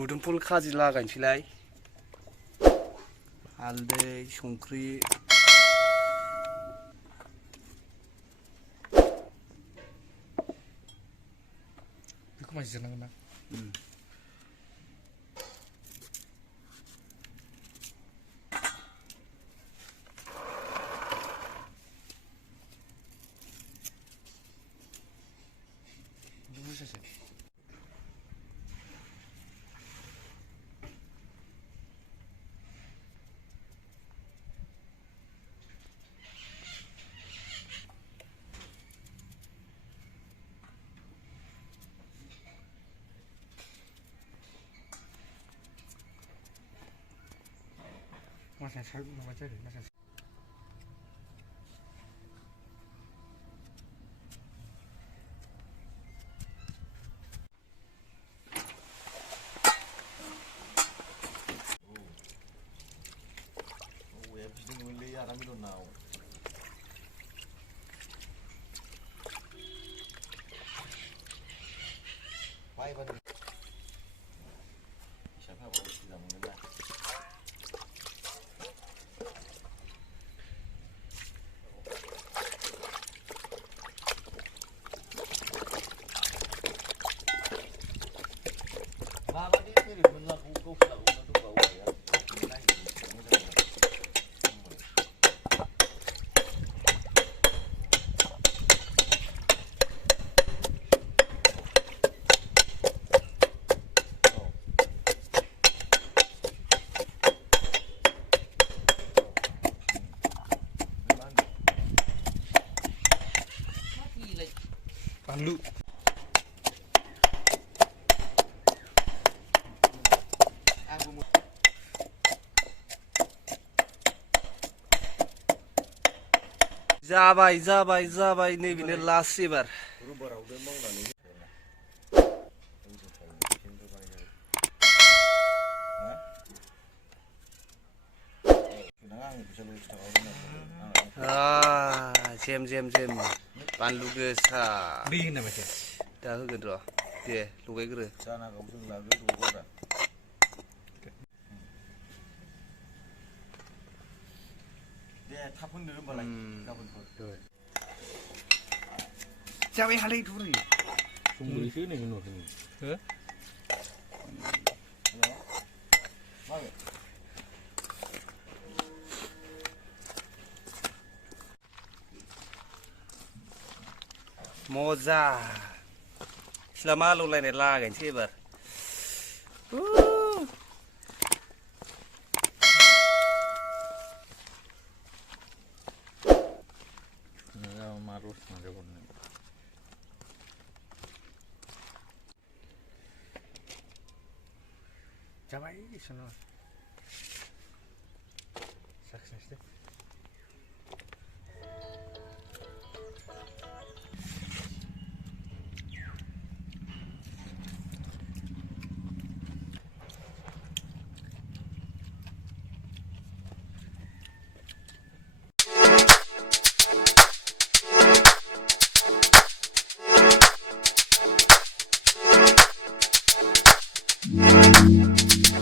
Mwdwmpul Kaji लागायनोसैलाय हालदै संख्रि बेखौ मानसि जानांगोन ना Masa saya nama cari masa. Oh, ya bisa ngulai ya kami don't know. Why but siapa baru tidak mengenal. Palu. जाबाय नैबेनो last एबार जेम बानलु गोसा दै होना माथो दा होगोन र' दे लगायग्रो जानांगौ जों लागोन दे थाब होनदो होमबालाय गाबोनफोर जाबाय हालै दुरै संबोरैसो होनायखौ नुवाखै हो मजा सिला मालौलायनाय लागायनोसै एबार जाबाय सोनो साखिनायसै